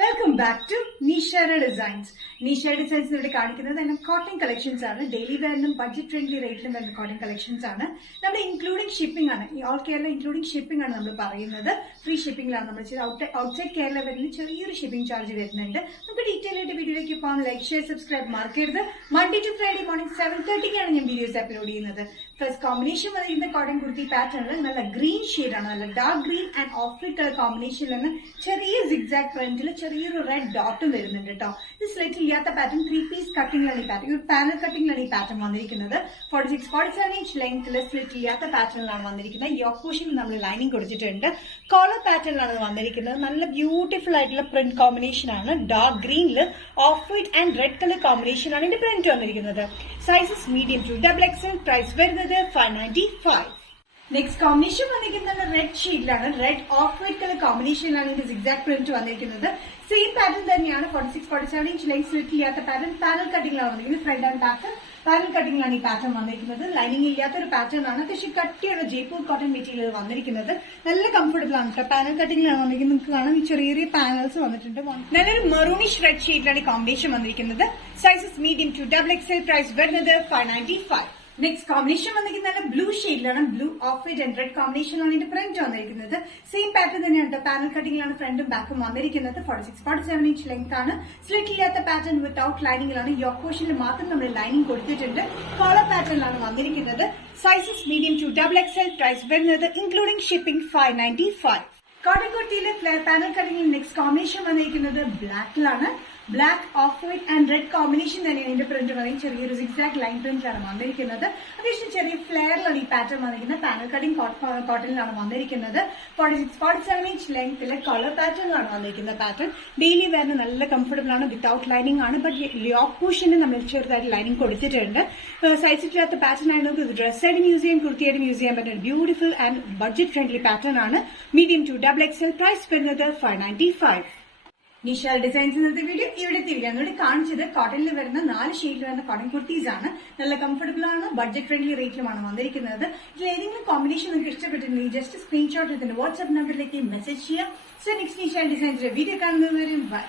Welcome back to Nishara designs. Nishara designs ഇവിടെ കാണിക്കുന്നത് തന്നെ കോട്ടൺ കളക്ഷൻസ് ആണ്. ഡെയിലി വെയറിനും ബഡ്ജറ്റ് ഫ്രണ്ട്ലി റേറ്റിലും വരുന്ന കോട്ടൺ കളക്ഷൻസ് ആണ്. നമ്മുടെ ഇൻക്ലൂഡിംഗ് ഷിപ്പിംഗ് ആണ്. ഓൾ കേരള ഇൻക്ലൂഡിംഗ് ഷിപ്പിംഗ് ആണ് നമ്മൾ പറയുന്നത്. ഫ്രീ ഷിപ്പിംഗിലാണ് നമ്മൾ ഔട്ട്സൈഡ് കേരള വരുന്ന ചെറിയൊരു ഷിപ്പിംഗ് ചാർജ് വരുന്നുണ്ട്. നമുക്ക് ഡീറ്റെയിൽ ആയിട്ട് വീഡിയോയിലേക്ക് പോകാം. ലൈക്ക്, ഷെയർ, സബ്സ്ക്രൈബ് മറക്കരുത്. മൺഡേ ടു ഫ്രൈഡേ മോർണിംഗ് 7:30 ഞാൻ വീഡിയോസ് അപ്ലോഡ് ചെയ്യുന്നത്. ഫസ്റ്റ് കോമ്പിനേഷൻ വന്നിരിക്കുന്ന കോട്ടൺ കുർത്തി പാറ്റേണിൽ നല്ല ഗ്രീൻ ഷെയ്ഡാണ്. നല്ല dark green and off white colour കോമ്പിനേഷനിലാണ് ചെറിയ സിഗ്സാഗ് പ്രിന്റിൽ ചെറിയൊരു റെഡ് ഡോട്ടും വരുന്നുണ്ട് കേട്ടോ. ഇത് സ്ലിറ്റ് ഇല്ലാത്ത പാറ്റേൺ 3 പീസ് കട്ടിംഗിലാണ് ഈ പാറ്റേൺ. ഒരു പാനൽ കട്ടിംഗിലാണ് ഈ പാറ്റേൺ വന്നിരിക്കുന്നത്. 46-47 ഇഞ്ച് ലെങ്ത്തിൽ സ്ലിറ്റ് ഇല്ലാത്ത പാറ്റേണിലാണ് വന്നിരിക്കുന്നത്. യോക്ക് പോർഷനിൽ നമ്മൾ ലൈനിങ് കൊടുത്തിട്ടുണ്ട്. കോളർ പാറ്റേണിലാണ് വന്നിരിക്കുന്നത്. നല്ല ബ്യൂട്ടിഫുൾ ആയിട്ടുള്ള പ്രിന്റ് കോമ്പിനേഷൻ ആണ്. ഡാർക്ക് ഗ്രീനിൽ off white and red colour combination ആണ് ഇതിന്റെ പ്രിന്റ് വന്നിരിക്കുന്നത്. Sizes medium to XXL. Price വരുന്നത് 595. നെക്സ്റ്റ് കോമ്പിനേഷൻ വന്നിരിക്കുന്നത് റെഡ് ഷെയ്ഡിലാണ്. റെഡ് ഓഫ് വൈറ്റ് കളർ കോമ്പിനേഷനിലാണ് ഇതിന്റെ സിഗ്സാഗ് പ്രിന്റ് വന്നിരിക്കുന്നത്. സെയിം പാറ്റേൺ തന്നെയാണ്. 46-47 ഇഞ്ച് ലെങ്ത് സ്ലിറ്റ് ഇല്ലാത്ത പാറ്റേൺ പാനൽ കട്ടിംഗിലാണ് വന്നിരിക്കുന്നത്. ഫ്രണ്ട് ആൻഡ് ബാക്ക് പാനൽ കട്ടിംഗിലാണ് ഈ പാറ്റേൺ വന്നിരിക്കുന്നത്. ലൈനിങ് ഇല്ലാത്ത ഒരു പാറ്റേൺ ആണ്. അത്യാവശ്യം കട്ടിയുള്ള ജയ്പൂർ കോട്ടൺ മെറ്റീരിയൽ വന്നിരിക്കുന്നത്. നല്ല കംഫർട്ടബിൾ ആണ് കേട്ടോ. പാനൽ കട്ടിംഗിലാണ് വന്നിരിക്കുന്നത്. നിങ്ങൾക്ക് കാണാം ചെറിയ ചെറിയ പാനൽസ് വന്നിട്ടുണ്ട്. നല്ലൊരു മെറൂണിഷ് റെഡ് ഷെയ്ഡിലാണ് ഈ കോമ്പിനേഷൻ വന്നിരിക്കുന്നത്. Sizes medium to XXL. Price വരുന്നത് 595. നെക്സ്റ്റ് കോമ്പിനേഷൻ വന്നിരിക്കുന്നത് ബ്ലൂ ഷെയ്ഡിലാണ്. Blue off white and red കോമ്പിനേഷനാണ് ഇതിന്റെ പ്രിന്റ് വന്നിരിക്കുന്നത്. സെയിം പാറ്റേൺ തന്നെയാണ്. പാനൽ കട്ടിംഗിലാണ് ഫ്രണ്ടും ബാക്കും വന്നിരിക്കുന്നത്. 46-47 ഇഞ്ച് ലെങ്ത് ആണ്. സ്ലിറ്റ് ഇല്ലാത്ത പാറ്റേൺ വിത്തൌട്ട് ലൈനിങ്ങിലാണ്. യോക്ക് പോർഷനിൽ മാത്രം നമ്മൾ ലൈനിങ് കൊടുത്തിട്ടുണ്ട്. കോളർ പാറ്റേണിലാണ് വന്നിരിക്കുന്നത്. Sizes medium to XXL. Price വരുന്നത് ഇൻക്ലൂഡിംഗ് ഷിപ്പിംഗ് 595. കോട്ടൺ കുർത്തിയിലെ ഫ്ലെയർ പാനൽ കട്ടിംഗിൽ നെക്സ്റ്റ് കോമ്പിനേഷൻ വന്നിരിക്കുന്നത് ബ്ലാക്കിലാണ്. Black of white and red combination തന്നെയാണ് ഇതിന്റെ പ്രിന്റ് പറയുന്നത്. ചെറിയൊരു സിഗ്സാഗ് ലൈൻ പ്രിന്റിലാണ് വന്നിരിക്കുന്നത്. അത്യാവശ്യം ചെറിയ ഫ്ലെയറിലാണ് ഈ പാറ്റേൺ വന്നിരിക്കുന്നത്. പാനൽ കട്ടിംഗ് കോട്ടണിലാണ് വന്നിരിക്കുന്നത്. 46-47 ഇഞ്ച് ലെങ്ത്തിൽ കളർ പാറ്റേണിലാണ് വന്നിരിക്കുന്നത്. പാറ്റേൺ ഡെയിലി വെയറിന് നല്ല കംഫർട്ടബിൾ ആണ്. വിത്തൌട്ട് ലൈനിങ് ആണ്. ബട്ട് യോക്ക് പോർഷന് നമ്മൾ ചെറുതായിട്ട് ലൈനിങ് കൊടുത്തിട്ടുണ്ട്. സൈസ് ഇല്ലാത്ത പാറ്റേൺ ആയതുകൊണ്ട് ഇത് ഡ്രസ് ആയിട്ടും യൂസ് ചെയ്യാം, കുർത്തിയായിട്ടും യൂസ് ചെയ്യാൻ പറ്റുന്ന beautiful and budget friendly pattern ആണ്. Medium to XXL. പ്രൈസ് വരുന്നത് 595. നിഷാൽ ഡിസൈൻസ് ഇന്നത്തെ വീഡിയോ ഇവിടെ തിരികെ ഇവിടെ കാണിച്ചത് കോട്ടണിൽ വരുന്ന 4 ഷെയ്ഡിൽ വരുന്ന കോട്ടൺ കുർത്തീസ് ആണ്. നല്ല കംഫർട്ടബിൾ ആണ്. ബഡ്ജറ്റ് ഫ്രണ്ട്ലി റേറ്റിലുമാണ് വന്നിരിക്കുന്നത്. ഇതിൽ ഏതെങ്കിലും കോമ്പിനേഷൻ നിങ്ങൾക്ക് ഇഷ്ടപ്പെട്ടിട്ടുണ്ടെങ്കിൽ ജസ്റ്റ് സ്ക്രീൻഷോട്ട് ഇതിന്റെ വാട്സ്ആപ്പ് നമ്പറിലേക്ക് മെസ്സേജ് ചെയ്യാം. സോ നെക്സ്റ്റ് നിഷാൽ ഡിസൈൻസിലെ വീഡിയോ കാണുന്നവരും ബൈ.